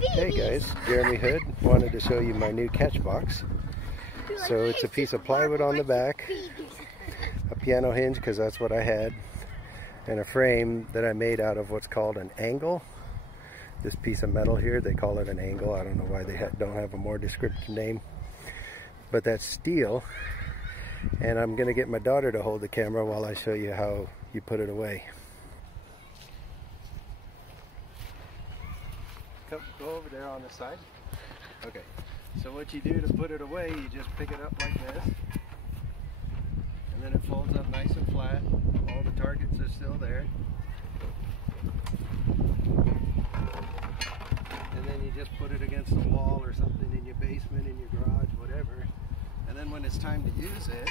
Hey guys, Jeremy Hood. Wanted to show you my new catch box. So it's a piece of plywood on the back, a piano hinge because that's what I had, and a frame that I made out of what's called an angle. This piece of metal here, they call it an angle. I don't know why they don't have a more descriptive name, but that's steel. And I'm going to get my daughter to hold the camera while I show you how you put it away. Come, go over there on the side. Okay, so what you do to put it away, you just pick it up like this, and then it folds up nice and flat. All the targets are still there. And then you just put it against the wall or something in your basement, in your garage, whatever. And then when it's time to use it,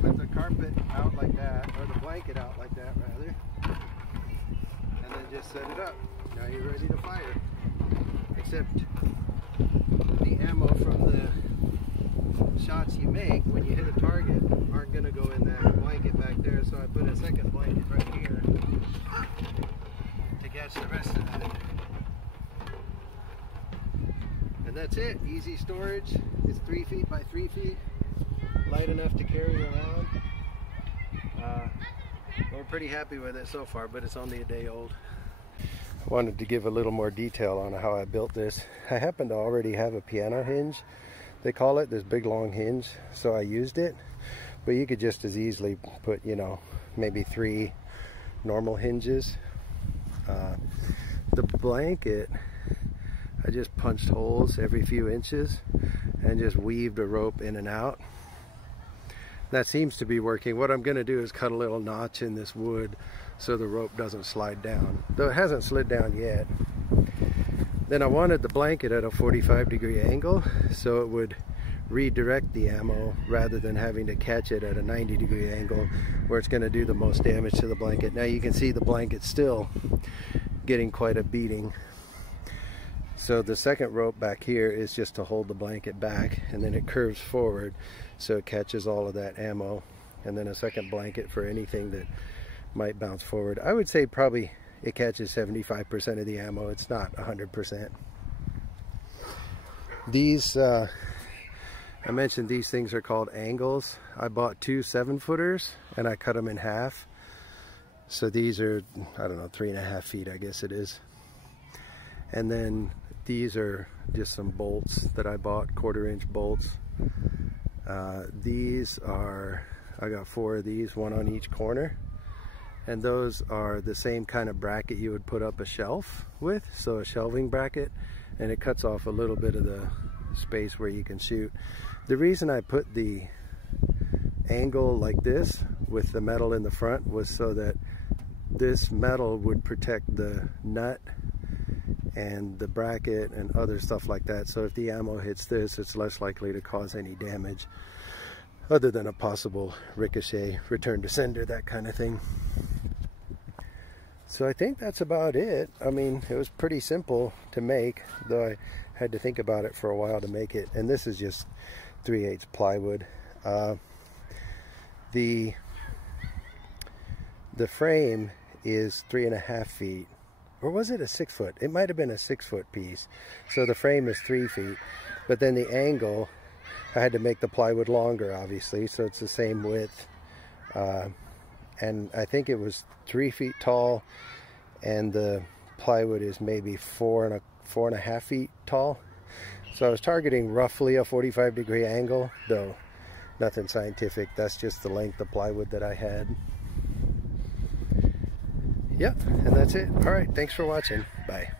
put the carpet out like that, or the blanket out like that rather, and then just set it up. Now you're ready to fire. Except the ammo from the shots you make when you hit a target aren't going to go in that blanket back there, so I put a second blanket right here to catch the rest of it. And that's it. Easy storage. It's 3 feet by 3 feet. Light enough to carry around. We're pretty happy with it so far, but it's only a day old. I wanted to give a little more detail on how I built this. I happen to already have a piano hinge, they call it, this big long hinge, so I used it. But you could just as easily put, you know, maybe 3 normal hinges. The blanket, I just punched holes every few inches and just weaved a rope in and out. That seems to be working. What I'm going to do is cut a little notch in this wood so the rope doesn't slide down, though it hasn't slid down yet. Then I wanted the blanket at a 45-degree angle so it would redirect the ammo rather than having to catch it at a 90-degree angle where it's going to do the most damage to the blanket. Now you can see the blanket still getting quite a beating. So the second rope back here is just to hold the blanket back, and then it curves forward so it catches all of that ammo, and then a second blanket for anything that might bounce forward. I would say probably it catches 75% of the ammo. It's not 100%. These, I mentioned these things are called angles. I bought 2 7-footers and I cut them in half. So these are, I don't know, 3.5 feet, I guess it is. And then these are just some bolts that I bought, 1/4-inch bolts. These are, I got 4 of these, 1 on each corner. And those are the same kind of bracket you would put up a shelf with, so a shelving bracket, and it cuts off a little bit of the space where you can shoot. The reason I put the angle like this with the metal in the front was so that this metal would protect the nut and the bracket and other stuff like that, so if the ammo hits this, it's less likely to cause any damage other than a possible ricochet, return to sender, that kind of thing. So I think that's about it. I mean, it was pretty simple to make, though I had to think about it for a while to make it. And this is just 3/8 plywood. The frame is 3.5 feet. Or was it a 6 foot? It might have been a 6 foot piece. So the frame is 3 feet. But then the angle, I had to make the plywood longer, obviously, so it's the same width. And I think it was 3 feet tall, and the plywood is maybe 4.5 feet tall. So I was targeting roughly a 45-degree angle, though nothing scientific. That's just the length of plywood that I had. Yep, and that's it. All right, thanks for watching. Bye.